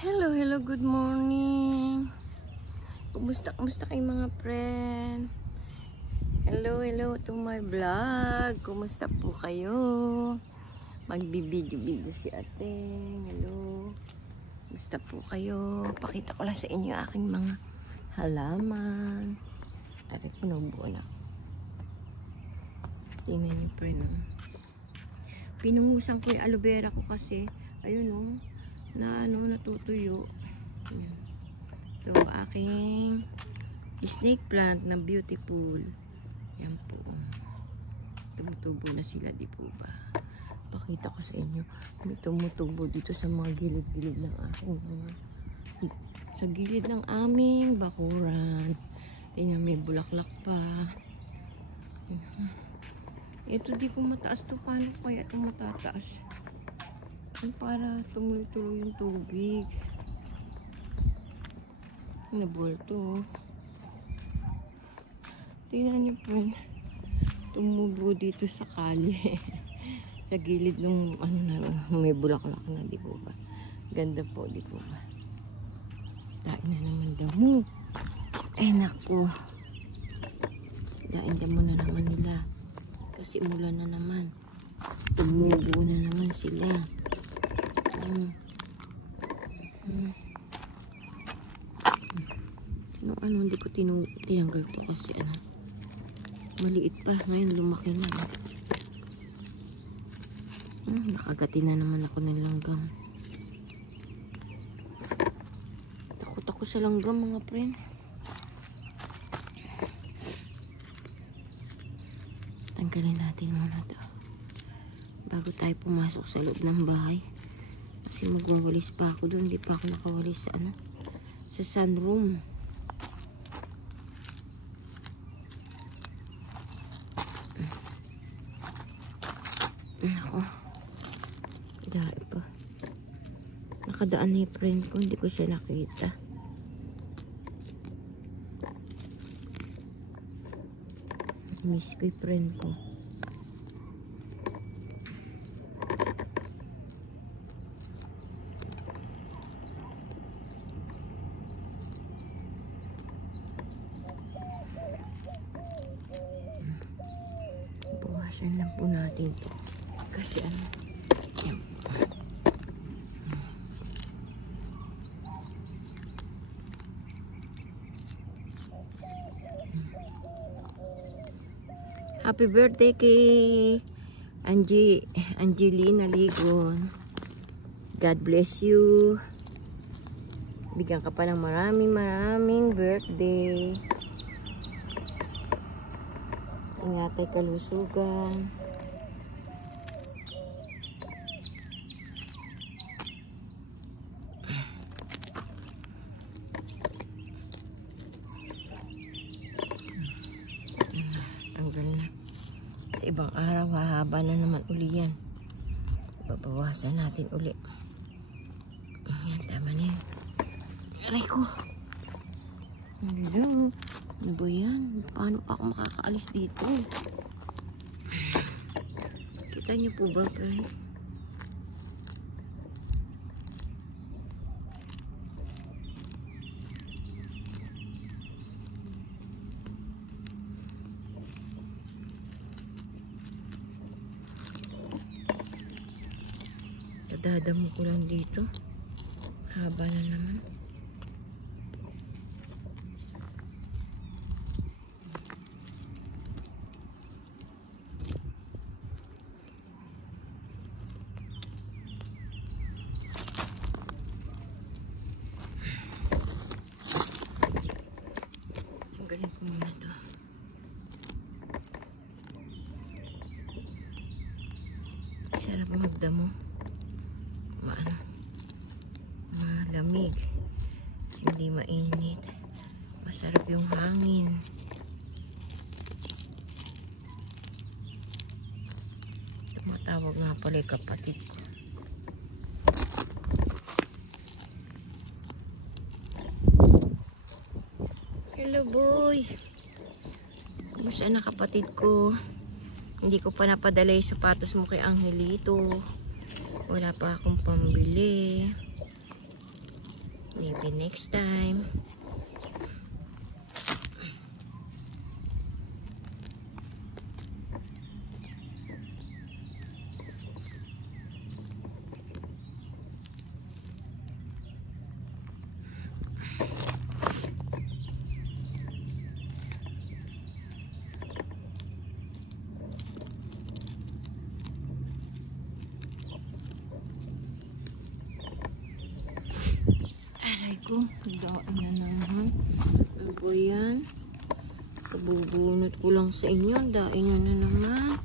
Hello, good morning. Kumusta kayong mga friend? Hello to my vlog. Kumusta po kayo? Magbibideo si ate. Hello. Kumusta po kayo? Pakita ko lang sa inyo aking mga halaman. Aray po, nabuo na. Tingnan niyo friend. Pinungusan ko yung aloe vera ko kasi ayun natutuyo. Ito aking snake plant na beautiful. Yan po. Tumutubo na sila, di po ba? Pakita ko sa inyo. May tumutubo dito sa mga gilid-gilid ng aking sa gilid ng aming bakuran. Tingnan, may bulaklak pa. Ito di ko mataas to. Paano kaya ito matataas? Para tumuloy-tuloy yung tubig. Nabulto. Tingnan niyo po. Tumubo dito sa kali. Sa gilid ng may bulaklak na, di po ba? Ganda po, di po ba? Dain na naman damo. Ay naku. Dain damo na naman nila. Kasi umulan na naman. Tumubo na naman sila. Hindi ko tinanggal to kasi maliit pa. Ngayon lumaki na. Nakagati na naman ako ng langgam. Takot ako sa langgam, mga friend. Tanggalin natin muna to bago tayo pumasok sa loob ng bahay. Kasi magwawalis pa ako doon. Hindi pa ako nakawalis sa sa sunroom. Ako. Dahil pa. Nakadaan na yung friend ko. Hindi ko siya nakita. Miss ko yung friend ko. Bawasan lang po natin ito. Kasi yan. Happy birthday kay Angelina Ligon. God bless you. Bigyan ka pa ng maraming birthday. Ingatay kalusugan. Tanggal na. Sa ibang araw, hahaba na naman uli yan. Babawasan natin uli. Ayan, tama na yan. Aray ko. Hello. Ano ba yan? Paano pa ako makakaalis dito? Kita niyo po ba, friend? Dadamo ko lang dito. Haba na naman. Tanggalin ko muna ito. Sarap magdamo. Malamig, hindi mainit, masarap yung hangin. Tumatawag nga pala yung kapatid ko. Hello boy, kumusta na kapatid ko? Hindi ko pa napadala yung sapatos mo kay Angelito. Wala pa akong pambili. Maybe next time. Daan na naman. Ano po yan? Kabubunot ko lang sa inyo. Dain nyo na naman.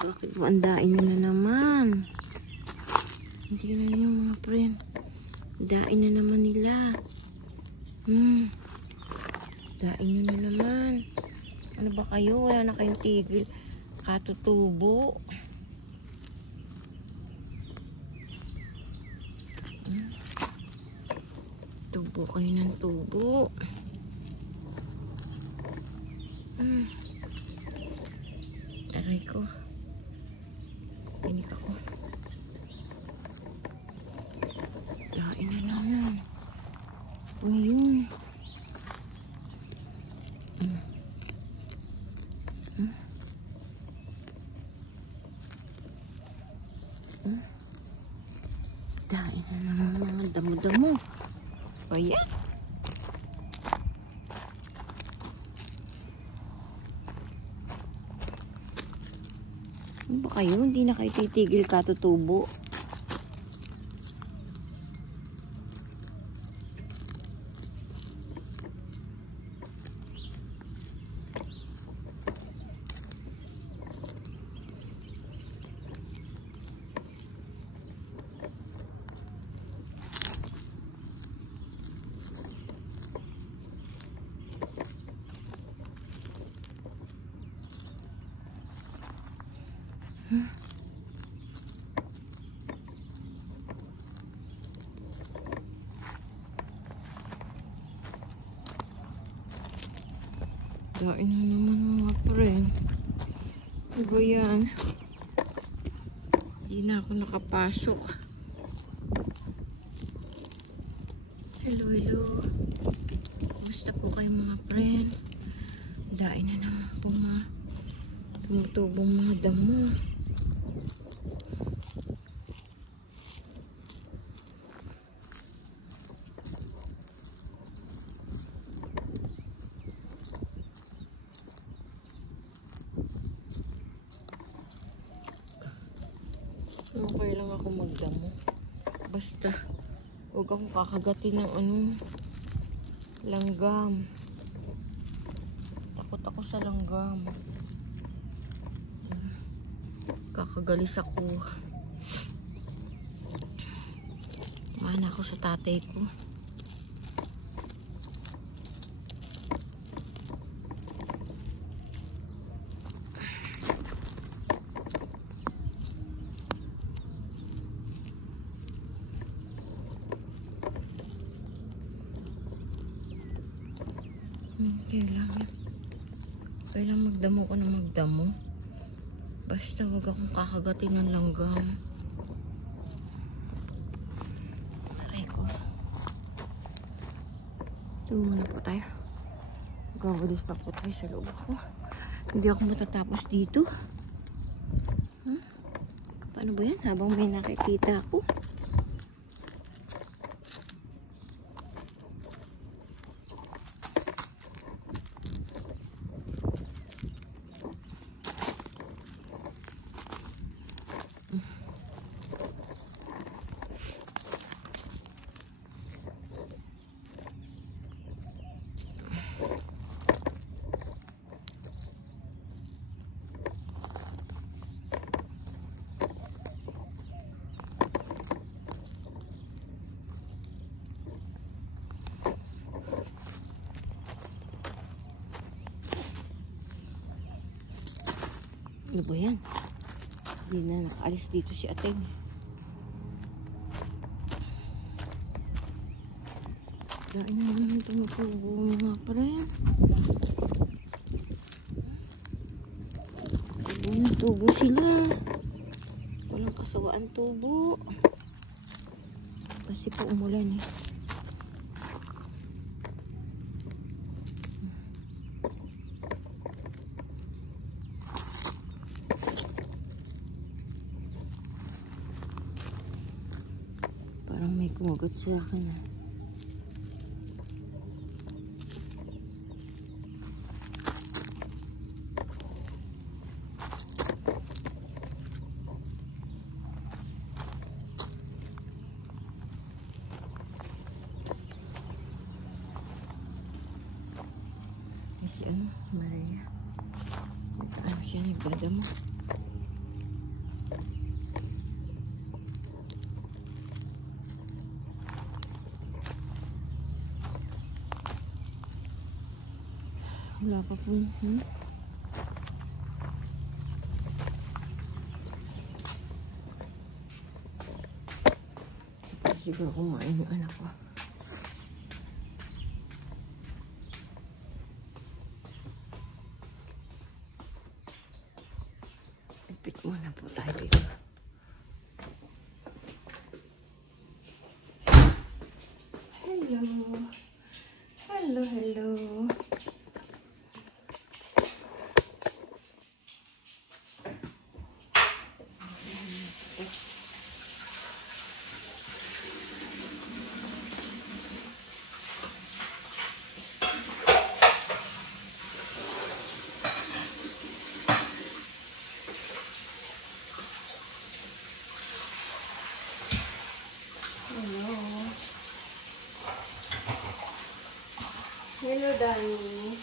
Bakit po ang dain nyo na naman? Hindi na nyo mga friend. Dain na naman nila. Dain nyo na naman. Ano ba kayo? Wala na kayong tigil. Katutubo. Tubo kayo ng tubo. Aray ko. Tinik ako. Lain na naman. Ngayon. Dain na naman mga damo-damo. Ayan. Ano ba kayo? Hindi na kayo titigil katutubo. Dain na naman mga friend. Ano ba yan? Hindi na ako nakapasok. Hello, hello. Kumusta po kayo mga friend? Dain na naman po mga tumutubong mga damo. Okay lang ako magdamo. Basta huwag akong kakagatin ng langgam. Takot ako sa langgam. Kakagalis ako. Mana ako sa tatay ko. Kailang magdamo ko na magdamo. Basta huwag akong kakagatin ng langgam. Aray ko. Tumo na po tayo. Gawalis pa po tayo sa loob ko. Hindi ako matatapos dito. Paano ba yan? Habang may nakikita ako. Ano ba yan? Hindi na nakaalis dito si Ateng. Dahil na naman tumutubo mga friend. Tubo sila. Walang kasawaan tubo. Kasi po umulan eh. Kumagot sa akin ah. Si ano, Maria. Ano siya, nagdadamo. Wala pa po. Siguro kumain yung anak ko. Ipit muna po tayo dito. Hello. Hello, hello. Hello, Danny.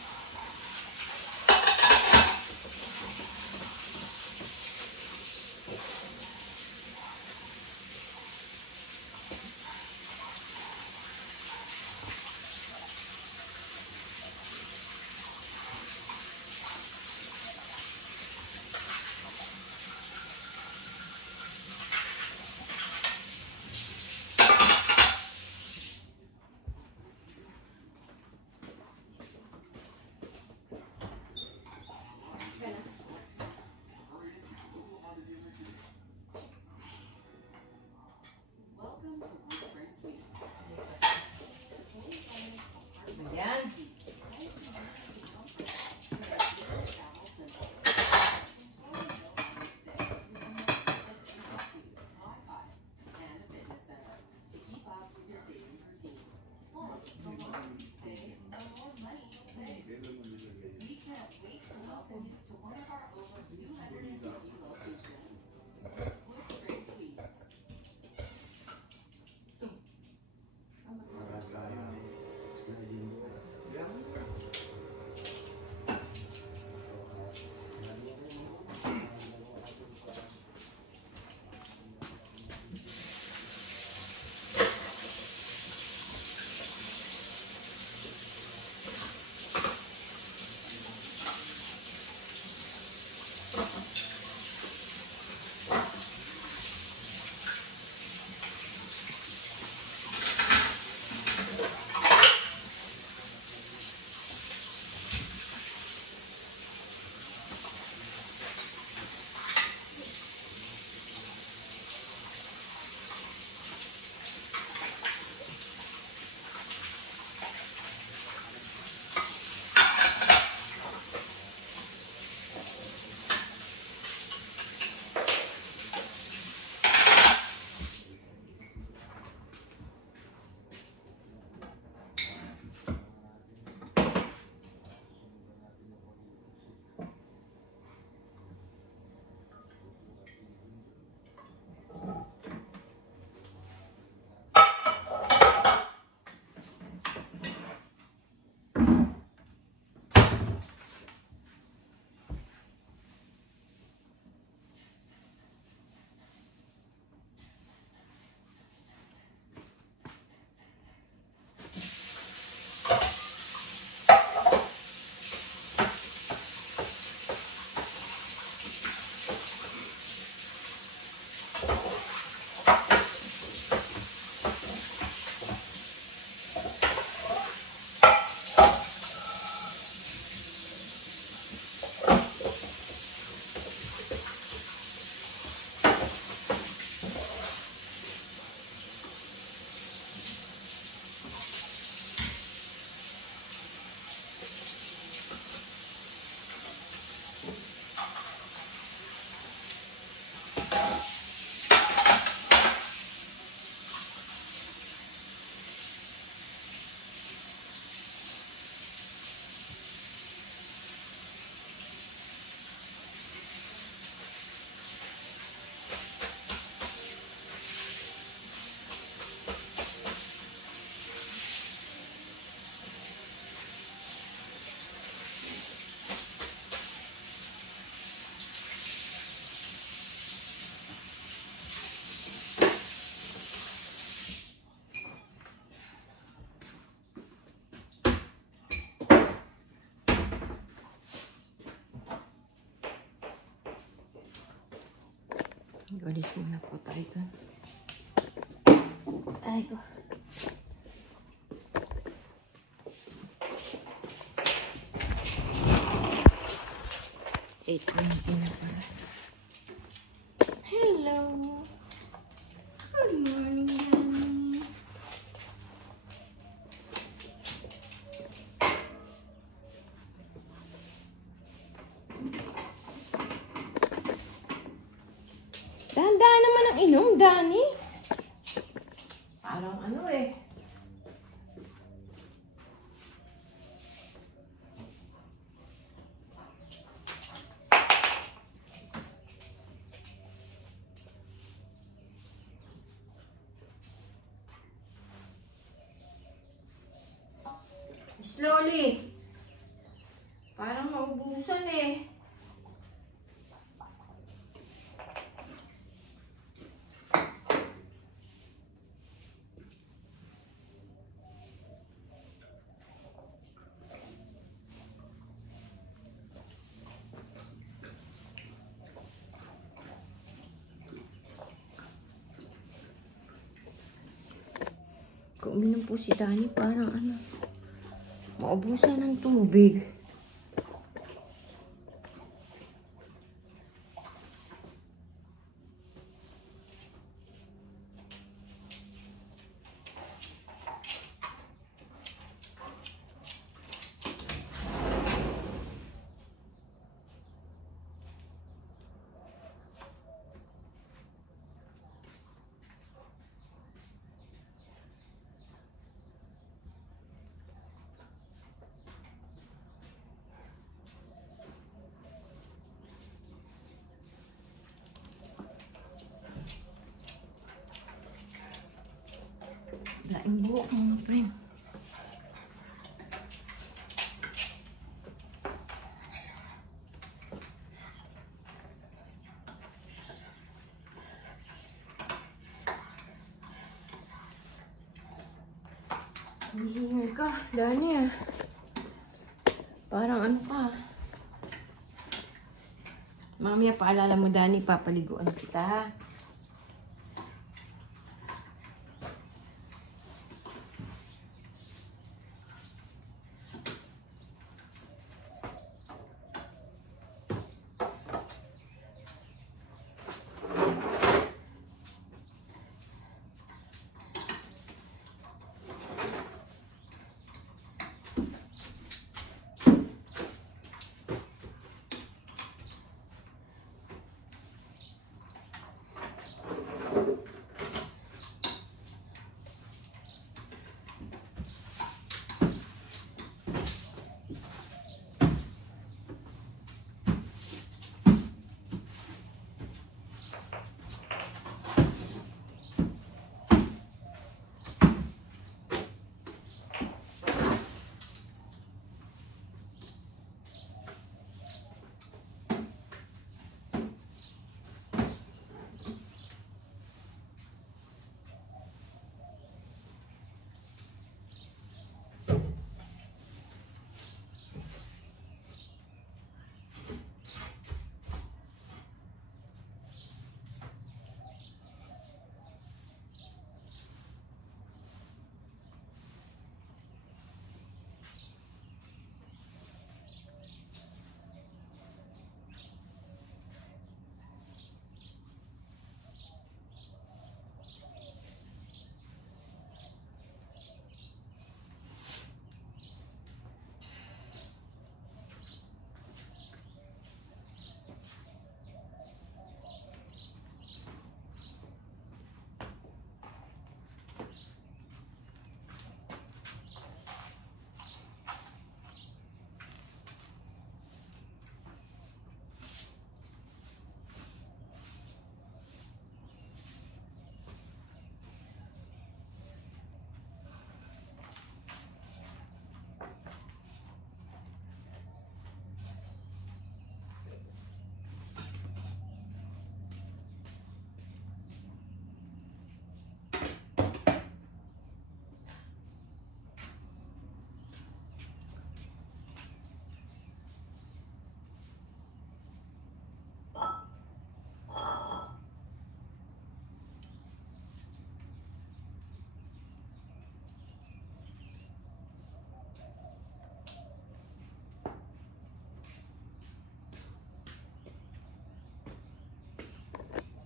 Galis muna po tayo dun. Ay ko. Na pala. Hello. Good morning, Danny. Dahan-dahan naman ang inom, Danny. Parang ano eh. Slowly. Parang maubusan eh. Kung uminom po si Danny, parang ano, maubusan ng tubig. Laing buhok mga friend. Hihingal ka, Danny ah. Parang ano ka. Mamaya paalala mo, Danny, papaliguan kita ha.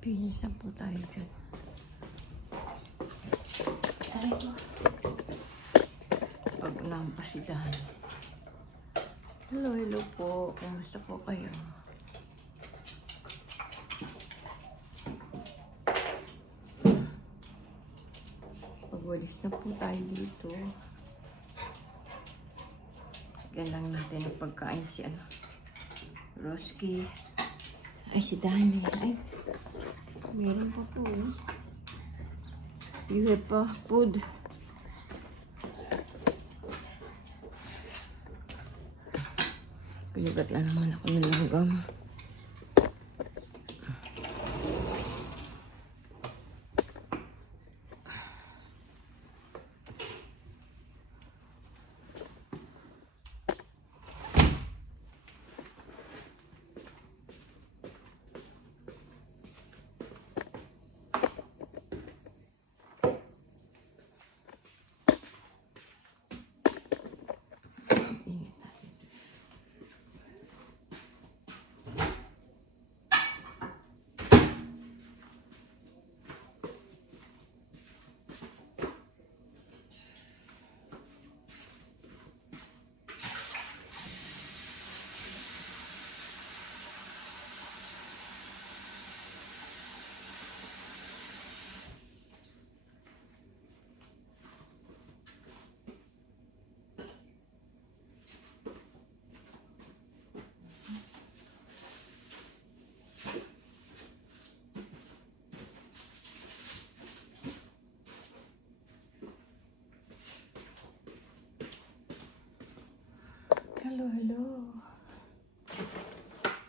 Pinsa po tayo dyan. Ay ko. Pag nampasidahan. Hello, hello po. Kumusta po kayo? Pagwalis na po tayo dito. Yan lang natin ang pagkain si ano. Roski. Ay, si Dani. Ay, meron pa po. You have pa food. Pinugat na naman ako ng langgam. Hello, hello.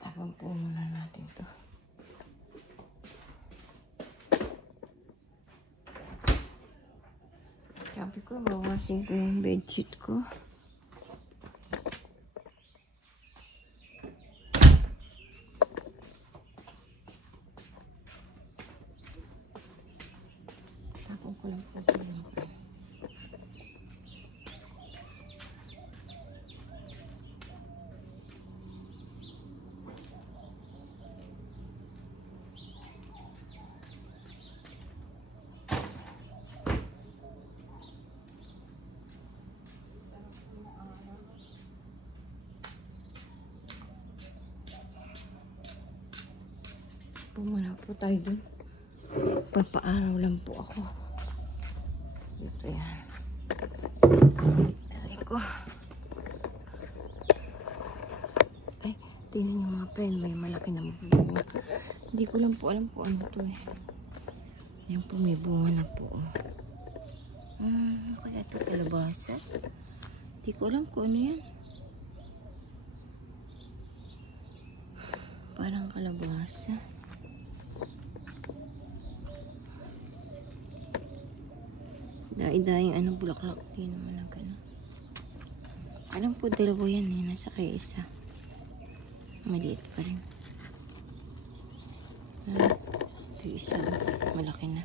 Takang po muna natin to. Sabi ko, bawasin ko yung bedsheet ko. Takang ko lang po ito. Pumuna po tayo dun. Papaaraw lang po ako. Ito yan. Ay ko. Ay, tingnan nyo mga friend. May malaki na bunga. Hindi ko lang po alam po ano to eh. Yan po, may bunga na po. Kaya ito kalabasa. Hindi ko alam kung ano yan. Parang kalabasa. Dai-dai ano bulaklak din naman ang gano'n. Alam po dalawa yan eh. Nasa kaya isa. Maliit pa rin. Ito isa. Malaki na.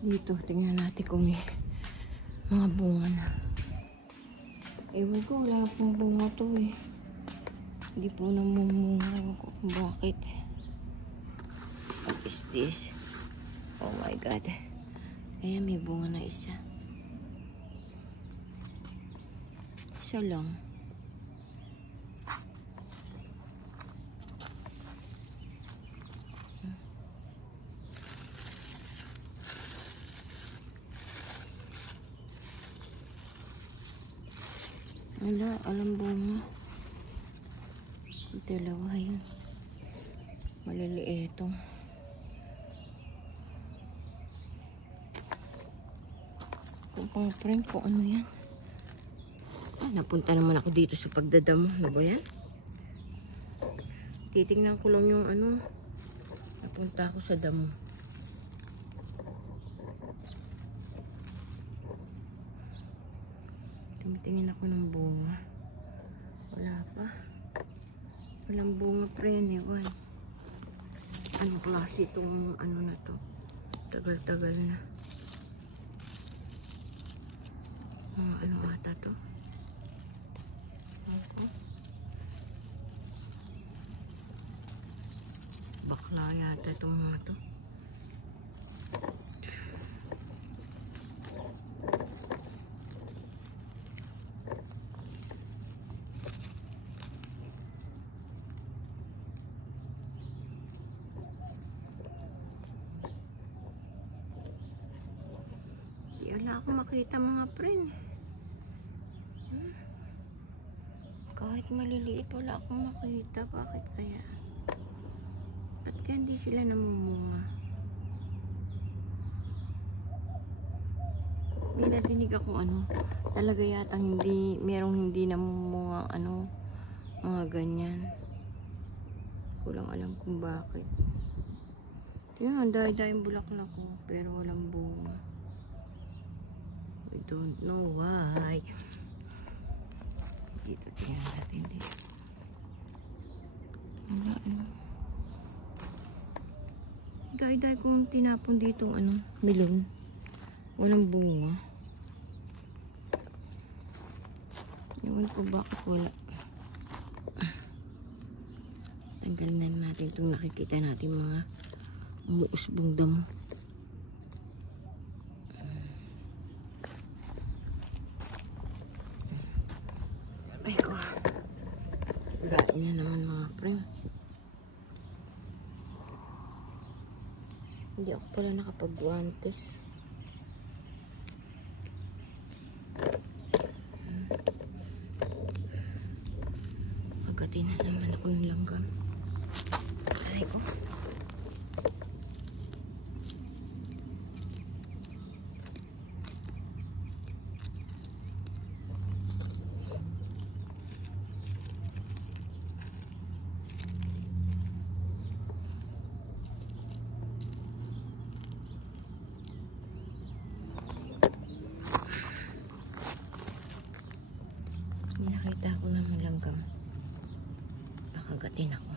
Dito. Tingnan natin kung may mga bunga na. Ewan ko. Wala pong bunga to eh. Hindi po namumunga. Ewan ko kung bakit. What is this? Oh my God. Ayan, may bunga na isa. Isa lang. Wala, alam bunga. Dalawa yun. Maliliitong. Pang friend kung ano yan. Napunta naman ako dito sa pagdadamo. Ano ba yan? Titingnan ko lang yung ano. Napunta ako sa damo. Tingin ako ng bunga. Wala pa. Walang bunga friend. Ewan. Ano klase itong ano na to? Tagal-tagal na. Ano ata to? Wala yata itong mga to. Wala akong makita mga friend. Kahit maliliit wala akong makita. Bakit kaya? Ba't kaya hindi sila namumunga? May nadinig akong ano, talaga yata merong hindi namumunga ano, mga ganyan. Kulang alam kung bakit. Yun, ang dahil-dahil bulaklak ko, pero walang bunga. I don't know why. Dito, tingnan natin dito. Wala, ano. Dahil kung tinapon dito, ano, melon. Walang bunga. Ewan ko bakit wala. Tanggalin na natin itong nakikita natin mga umuusbong damo. Ay ko. Gain na naman mga friend. Hindi ako pala nakapag-guantes. Kagatin na naman ako ng langgam. Ay ko. Nakita ko na malanggam. Nakagatin ako.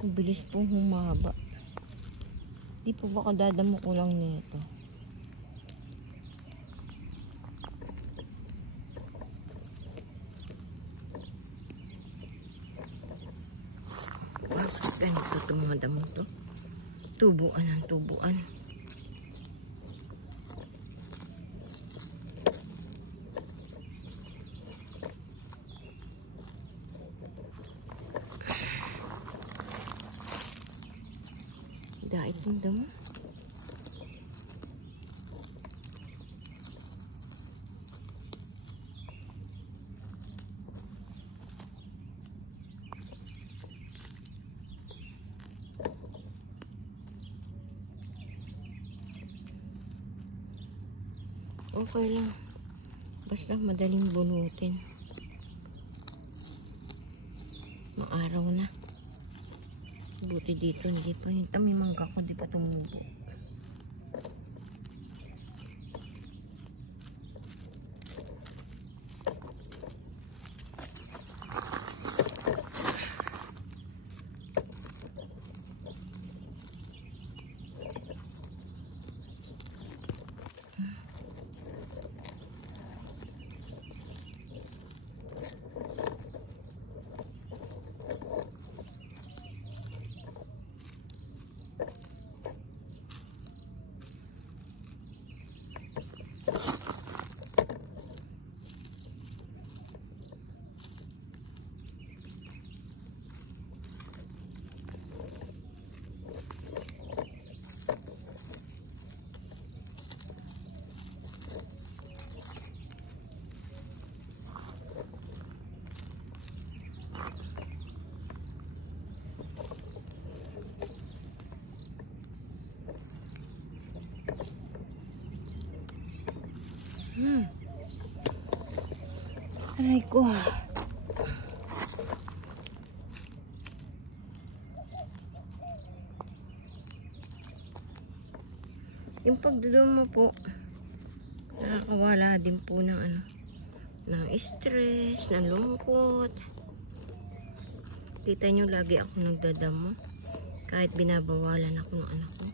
Ang bilis pong humaba. Di po ba kadadamo ko lang nito? Bakit ganito itong mga damo to? Tubuan ang tubuan. Dahil itong damo. Okay lang. Basta madaling bunutin. Maaraw na. Buti dito, hindi pa yung tamimangga ko, di pa tumubo. Aray ko. Yung pagduduma po, nakakawala din po ng ano, ng stress, ng lungkot. Kita nyo, lagi ako nagdadamo. Kahit binabawalan ako ng anak ko.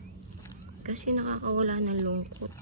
Kasi nakakawala ng lungkot.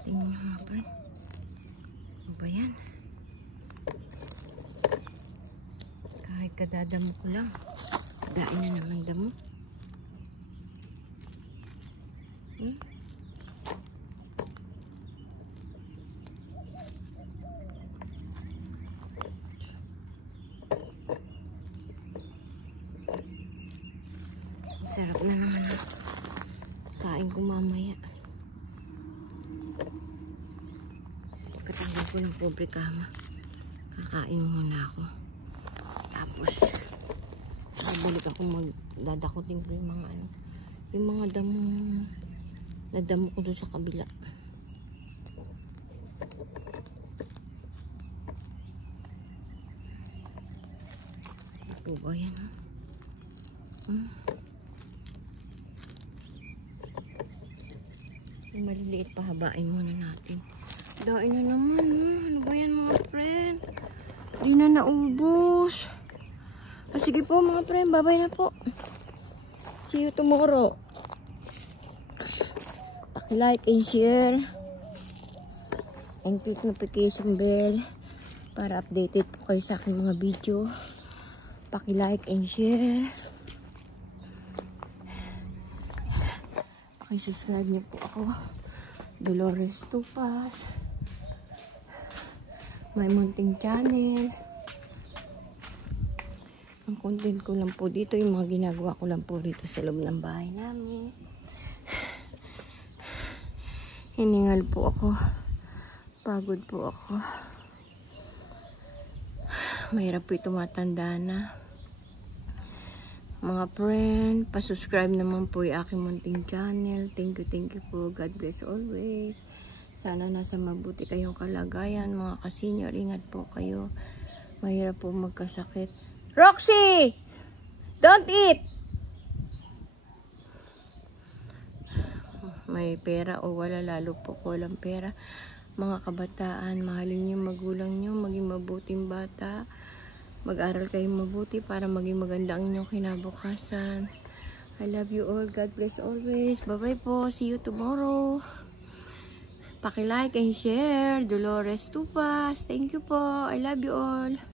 Tingnan nyo mga friend. Ano ba yan? Kahit kadadamo ko lang, dain na naman damo. Sarap na naman ang kain ko mamaya. Pagkatapos ko ng pobre kama, kakain muna ako. Tapos babalik ako, magdadakutin ko yung mga ano, yung mga damo ko doon sa kabila. Ito ba yan? Yung maliliit, pahabain muna natin. Dain na naman. Ano ba yan mga friend? Di na naubos. Sige po mga friend, bye-bye na po. See you tomorrow. Like and share. And click notification bell para updated po kayo sa aking mga video. Paki-like and share. Paki-subscribe niyo po ako. Dolores Tupas. My Munting Channel. Ang content ko lang po dito, yung mga ginagawa ko lang po rito sa loob ng bahay namin. Hiningal po ako. Pagod po ako. Mahirap po ito, matanda na. Mga friend, pa-subscribe naman po yung aking Munting Channel. Thank you po. God bless always. Sana nasa mabuti kayong kalagayan. Mga ka-senior, ingat po kayo. Mahirap po magkasakit. Roxy! Don't eat! May pera o wala, lalo po ko walang pera. Mga kabataan, mahalin yung magulang nyo, maging mabuting bata. Mag-aral kayong mabuti para maging maganda ang inyong kinabukasan. I love you all. God bless always. Bye-bye po. See you tomorrow. Paki-like and share. Dolores Tupas. Thank you po. I love you all.